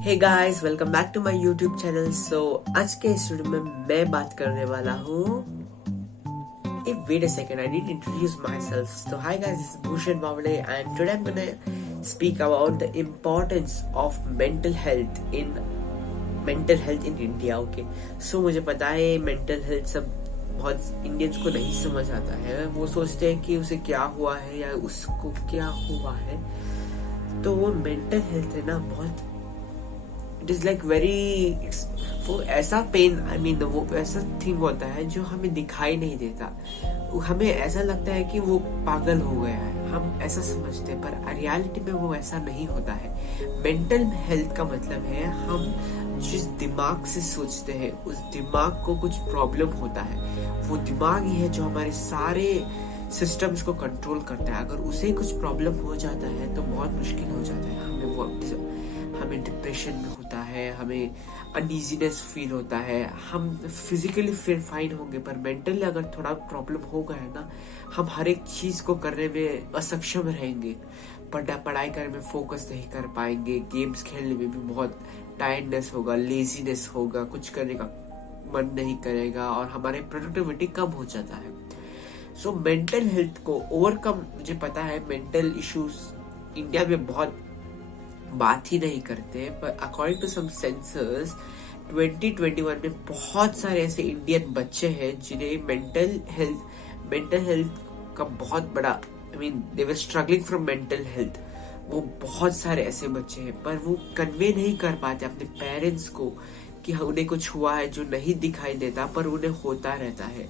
Hey guys, welcome back to my YouTube channel. आज के इस वीडियो में मैं बात करने वाला हूँ। Wait a second, I need to introduce myself. So hi guys, this is Bhushan Bavade and today I'm gonna speak about the importance of mental health in India. Okay, so मुझे पता है mental health सब बहुत Indians को नहीं समझ आता है। वो सोचते हैं कि उसे क्या हुआ है या उसको क्या हुआ है। तो वो मेंटल हेल्थ है ना, बहुत इट इज लाइक वेरी, वो ऐसा पेन, वो ऐसा थिंग होता है जो हमें दिखाई नहीं देता। हमें ऐसा लगता है कि वो पागल हो गया है, हम ऐसा समझते हैं, पर रियलिटी में वो ऐसा नहीं होता है। मेंटल हेल्थ का मतलब है हम जिस दिमाग से सोचते हैं उस दिमाग को कुछ प्रॉब्लम होता है। वो दिमाग ही है जो हमारे सारे सिस्टम्स को कंट्रोल करता है। अगर उसे कुछ प्रॉब्लम हो जाता है तो बहुत मुश्किल हो जाता है। हमें डिप्रेशन में होता है, हमें अनईजीनेस फील होता है। हम फिजिकली फिर फाइन होंगे, पर मेंटली अगर थोड़ा प्रॉब्लम हो गया है ना, हम हर एक चीज को करने में असक्षम रहेंगे। पढ़ाई करने में फोकस नहीं कर पाएंगे, गेम्स खेलने में भी बहुत टायर्डनेस होगा, लेजीनेस होगा, कुछ करने का मन नहीं करेगा और हमारे प्रोडक्टिविटी कम हो जाता है। सो मेंटल हेल्थ को ओवरकम, मुझे पता है मेंटल इश्यूज इंडिया में बहुत बात ही नहीं करते, पर अकॉर्डिंग टू सम सेंसर्स 2021 में बहुत सारे ऐसे इंडियन बच्चे हैं जिन्हें मेंटल हेल्थ का बहुत बड़ा, they were struggling from mental health. वो बहुत सारे ऐसे बच्चे हैं, पर वो कन्वे नहीं कर पाते अपने पेरेंट्स को कि उन्हें कुछ हुआ है जो नहीं दिखाई देता, पर उन्हें होता रहता है।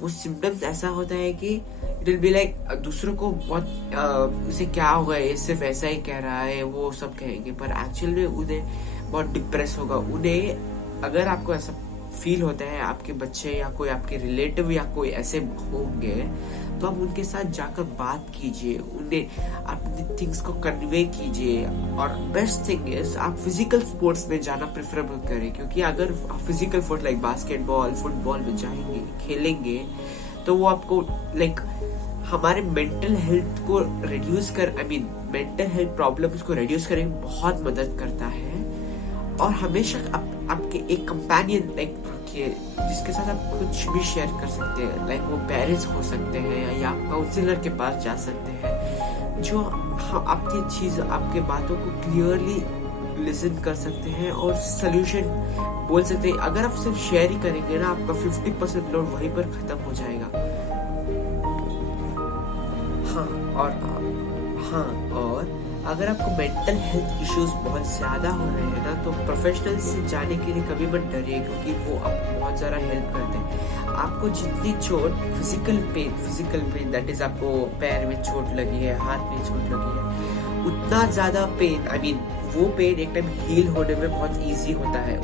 वो सिम्टम्स ऐसा होता है कि इट विल बी लाइक दूसरों को बहुत उसे क्या होगा, ये सिर्फ ऐसा ही कह रहा है, वो सब कहेंगे, पर एक्चुअल में उन्हें बहुत डिप्रेस होगा। उन्हें अगर आपको ऐसा फील होता है, आपके बच्चे या कोई आपके रिलेटिव या कोई ऐसे होंगे, तो आप उनके साथ जाकर बात कीजिए, उन्हें अपनी थिंग्स को कन्वे कीजिए। और बेस्ट थिंग इज आप फिजिकल स्पोर्ट्स में जाना प्रेफरेबल करें, क्योंकि अगर physical sport like basketball, football में जाएंगे, खेलेंगे, तो वो आपको लाइक हमारे मेंटल हेल्थ को मेंटल हेल्थ प्रॉब्लम्स को रिड्यूस करने में बहुत मदद करता है। और हमेशा आपके एक कंपेनियन लाइक रखिए जिसके साथ आप कुछ भी शेयर कर सकते हैं। लाइक वो पेरेंट्स हो सकते हैं या आप काउंसलर के पास जा सकते हैं, जो आपके बातों को क्लियरली लिसन कर सकते हैं और सोल्यूशन बोल सकते हैं। अगर आप सिर्फ शेयर ही करेंगे ना, आपका 50% लोड वहीं पर खत्म हो जाएगा। और अगर आपको मेंटल हेल्थ इश्यूज बहुत ज्यादा हो रहे हैं ना, तो प्रोफेशनल से जाने के लिए कभी मत डरिए, क्योंकि वो आपको बहुत ज्यादा हेल्प करते हैं। आपको जितनी चोट, फिजिकल पेन दैट इज, आपको पैर में चोट लगी है, हाथ में चोट लगी है, उतना ज्यादा पेन, वो पेन एक टाइम हील होने में बहुत इजी होता है।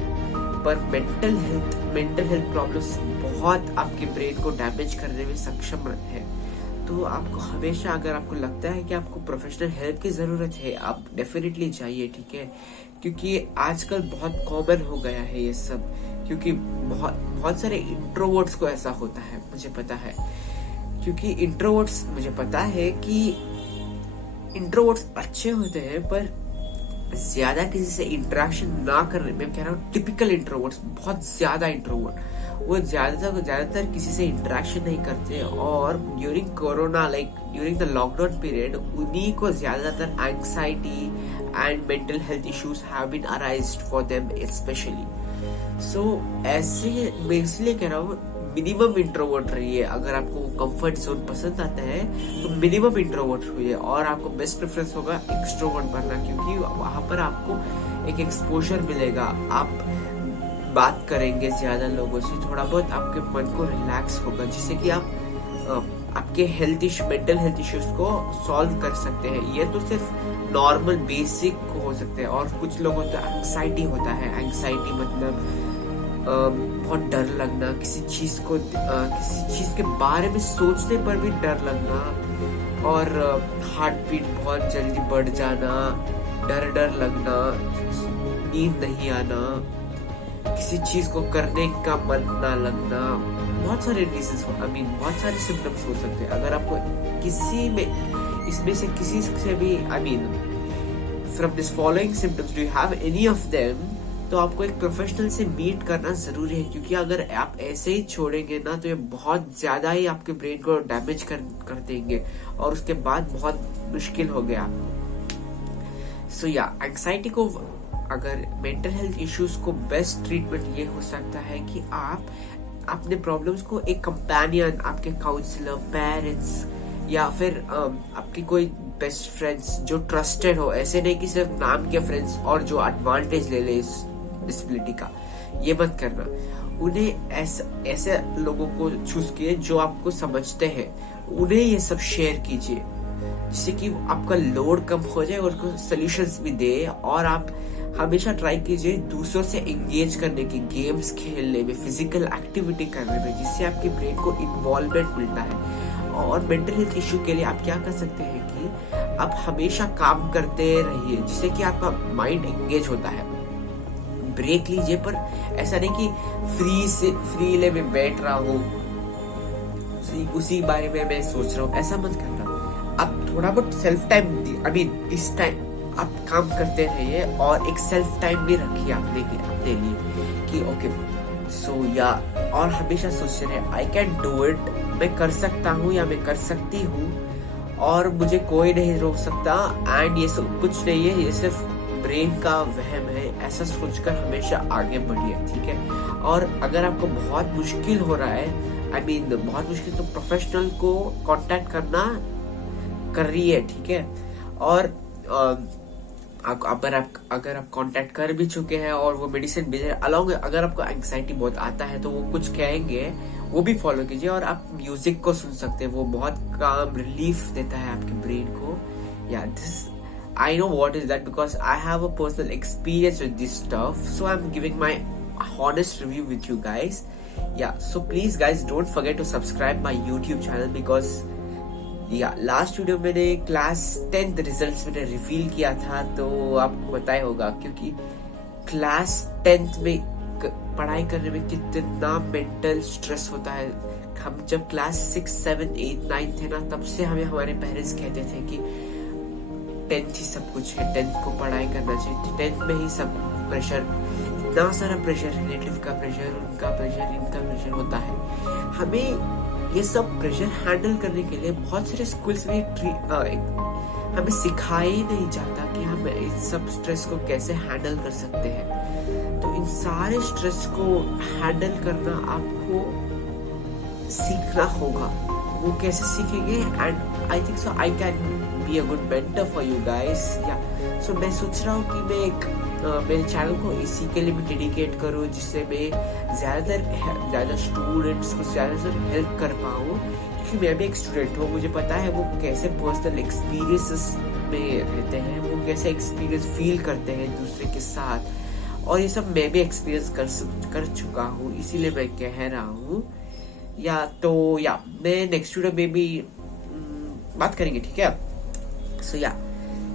पर मेंटल हेल्थ प्रॉब्लम्स बहुत आपके ब्रेन को डैमेज करने में सक्षम है। तो आपको हमेशा, अगर आपको लगता है कि आपको प्रोफेशनल हेल्प की जरूरत है, आप डेफिनेटली जाइए, ठीक है? क्योंकि आजकल बहुत कॉमन हो गया है ये सब, क्योंकि बहुत सारे इंट्रोवर्ट्स को ऐसा होता है, मुझे पता है। क्योंकि मुझे पता है कि इंट्रोवर्ट्स अच्छे होते हैं, पर ज्यादा किसी से इंटरेक्शन ना करने में, कह रहा हूँ टिपिकल इंट्रोवर्ट्स, बहुत ज्यादा इंट्रोवर्ट, वो ज्यादातर किसी से इंटरेक्शन नहीं करते। और during corona, like during the lockdown period, उन्हीं को ज्यादातर anxiety and mental health issues have been arised for them specially. So ऐसे मैं इसलिए कह रहा हूँ, मिनिमम इंट्रोवर्ट रहिए। अगर आपको कंफर्ट जोन पसंद आता है तो मिनिमम इंट्रोवर्ट हुई, और आपको बेस्ट प्रेफरेंस होगा एक्सट्रोवर्ट बनना, क्योंकि वहां पर आपको एक एक्सपोजर मिलेगा। आप बात करेंगे ज्यादा लोगों से, थोड़ा बहुत आपके मन को रिलैक्स होगा, जिससे कि आप आपके मेंटल हेल्थ इश्यूज को सॉल्व कर सकते हैं। ये तो सिर्फ नॉर्मल बेसिक हो सकते हैं। और कुछ लोगों को एंग्जाइटी होता है। एंग्जाइटी मतलब बहुत डर लगना, किसी चीज के बारे में सोचने पर भी डर लगना, और हार्ट बीट बहुत जल्दी बढ़ जाना, डर लगना, नींद नहीं आना, किसी चीज को करने का मन ना लगना, बहुत सारे रीजंस बहुत सारे सिम्टम्स हो सकते हैं। अगर आपको इसमें से किसी से भी from this following symptoms do you have any of them, तो आपको एक प्रोफेशनल से मीट करना जरूरी है, क्योंकि अगर आप ऐसे ही छोड़ेंगे ना तो ये बहुत ज्यादा ही आपके ब्रेन को डैमेज कर देंगे और उसके बाद बहुत मुश्किल हो गया। सो या एंग्जाइटी को, अगर मेंटल हेल्थ इश्यूज को बेस्ट ट्रीटमेंट ये हो सकता है कि आप अपने प्रॉब्लम्स को एक कंपेनियन, आपके काउंसलर, पेरेंट्स या फिर आपकी कोई बेस्ट फ्रेंड्स जो ट्रस्टेड हो, ऐसे नहीं कि सिर्फ नाम के फ्रेंड्स और जो एडवांटेज ले ले इस डिसेबिलिटी का, ये मत करना। उन्हें ऐसे लोगों को चूज किए जो आपको समझते हैं, उन्हें ये सब शेयर कीजिए जिससे कि आपका लोड कम हो जाए और उनको सॉल्यूशंस भी दे। और आप हमेशा ट्राई कीजिए दूसरों से एंगेज करने की, गेम्स खेलने में, फिजिकल एक्टिविटी करने में, जिससे आपके ब्रेन को इन्वॉल्वमेंट मिलता है। और मेंटल हेल्थ इश्यू के लिए आप क्या कर सकते हैं कि आप हमेशा काम करते रहिए जिससे कि आपका माइंड एंगेज होता है। ब्रेक लीजिए, पर ऐसा नहीं कि फ्री में बैठ रहा हूँ, उसी बारे में मैं सोच रहा हूँ, ऐसा मत करना। आप थोड़ा बहुत सेल्फ टाइम, इस टाइम आप काम करते रहिए और एक सेल्फ टाइम भी रखिए अपने लिए कि ओके सो या, और हमेशा सोचते रहे आई कैन डू इट, मैं कर सकता हूँ या मैं कर सकती हूँ और मुझे कोई नहीं रोक सकता, एंड ये सब कुछ नहीं है, ये सिर्फ ब्रेन का वहम है, ऐसा सोचकर हमेशा आगे बढ़िए, ठीक है। और अगर आपको बहुत मुश्किल हो रहा है, बहुत मुश्किल, तो प्रोफेशनल को कांटेक्ट करना कर रही है, ठीक है। और अगर आप कांटेक्ट कर भी चुके हैं और वो मेडिसिन भी दे, अलॉन्ग अगर आपको एंग्जाइटी बहुत आता है तो वो कुछ कहेंगे, वो भी फॉलो कीजिए। और आप म्यूजिक को सुन सकते हैं, वो बहुत काम रिलीफ देता है आपके ब्रेन को। या this I know what is that because I have a personal experience with this stuff, so I'm giving my honest review with you guys. Yeah, so please guys don't forget to subscribe my YouTube channel because last video मैंने class 10th results मैंने reveal किया था, तो आपको पता ही होगा, क्योंकि class 10th में पढ़ाई करने में कितना मेंटल स्ट्रेस होता है। हम जब क्लास 6, 7, 8, 9 थे ना, तब से हमें हमारे पेरेंट्स कहते थे कि 10th ही सब कुछ है, 10th को पढ़ाई करना चाहिए, 10th में ही सब प्रेशर, इतना सारा प्रेशर, रिलेटिव का प्रेशर, उनका प्रेशर, इनका प्रेशर होता है। हमें ये सब प्रेशर हैंडल करने के लिए बहुत सारे स्कूल्स में हमें सिखाया ही नहीं जाता कि हम इस सब स्ट्रेस को कैसे हैंडल कर सकते हैं। तो इन सारे स्ट्रेस को हैंडल करना आपको सीखना होगा। वो कैसे सीखेंगे, and I think so I can be a good mentor for you guys. या सो मैं सोच रहा हूँ कि मैं मेरे चैनल को इसी के लिए भी डेडिकेट करूँ, जिससे मैं ज़्यादा स्टूडेंट्स को ज़्यादा हेल्प कर पाऊँ, क्योंकि मैं भी एक स्टूडेंट हूँ। मुझे पता है वो कैसे पर्सनल एक्सपीरियंसेस में रहते हैं, वो कैसे एक्सपीरियंस फील करते हैं दूसरे के साथ, और ये सब मैं भी एक्सपीरियंस कर चुका हूँ, इसीलिए मैं कह रहा हूँ। मैं नेक्स्ट वीडियो में भी बात करेंगे, ठीक है।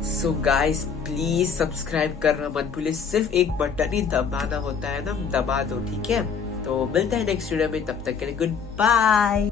सो गाइस प्लीज सब्सक्राइब करना मत भूलिए, सिर्फ एक बटन ही दबाना होता है ना, दबा दो, ठीक है। तो मिलते हैं नेक्स्ट वीडियो में, तब तक के लिए गुड बाय।